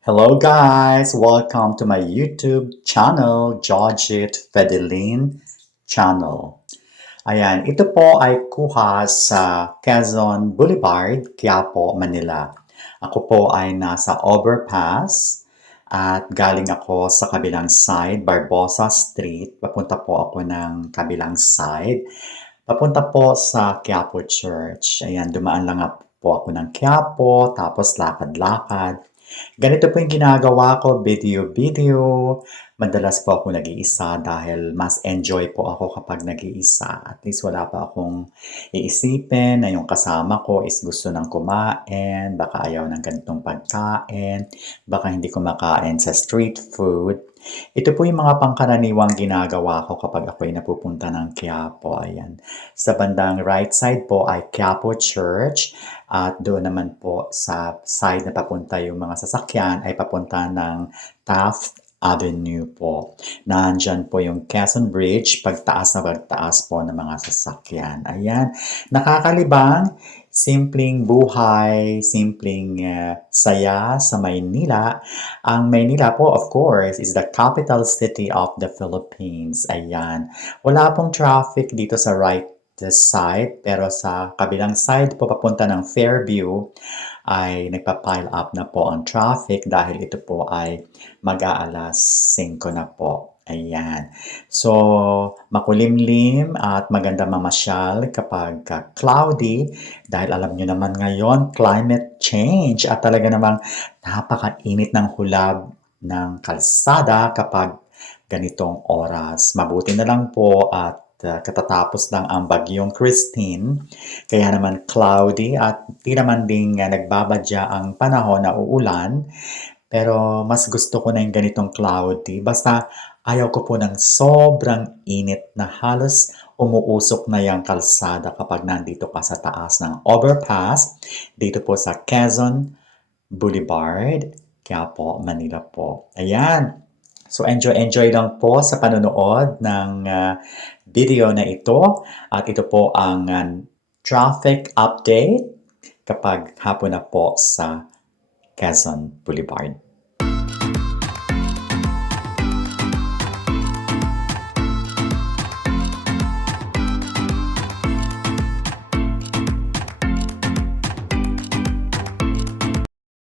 Hello guys! Welcome to my YouTube channel, Georgette Fedelin Channel. Ayan, ito po ay kuha sa Quezon Boulevard, Quiapo, Manila. Ako po ay nasa overpass at galing ako sa kabilang side, Barbosa Street. Papunta po ako ng kabilang side. Papunta po sa Quiapo Church. Ayan, dumaan lang po ako ng Quiapo, tapos lakad-lakad. Ganito po yung ginagawa ko, video-video. Madalas po ako nag-iisa dahil mas enjoy po ako kapag nag-iisa. At least wala pa akong iisipin na yung kasama ko is gusto ng kumain, baka ayaw ng ganitong pagkain, baka hindi kumakain sa street food. Ito po yung mga pangkaraniwang ginagawa ko kapag ako'y napupunta ng Quiapo. Ayan. Sa bandang right side po ay Quiapo Church at doon naman po sa side na papunta yung mga sasakyan ay papunta ng Taft Avenue po. Nandyan po yung Quezon Bridge, pagtaas na pagtaas po ng mga sasakyan. Ayan. Nakakalibang, simpleng buhay, simpleng uh, saya sa Maynila. Ang Maynila po, of course, is the capital city of the Philippines. Ayan. Wala pong traffic dito sa right side, pero sa kabilang side po papunta ng Fairview ay nagpa-pile up na po ang traffic dahil ito po ay mag-aalas 5 na po. Ayan. So, makulimlim at maganda mamasyal kapag cloudy dahil alam nyo naman ngayon, climate change at talaga namang napakainit ng hulab ng kalsada kapag ganitong oras. Mabuti na lang po at uh, katatapos lang ang bagyong Christine. Kaya naman cloudy at di naman ding uh, nagbabadya ang panahon na uulan. Pero mas gusto ko na yung ganitong cloudy. Basta ayaw ko po ng sobrang init na halos umuusok na yung kalsada kapag nandito ka sa taas ng overpass. Dito po sa Quezon Boulevard. Kaya po, Manila po. Ayan. So enjoy enjoy lang po sa panonood ng uh, video na ito at ito po ang uh, traffic update kapag hapon na po sa Quezon Boulevard.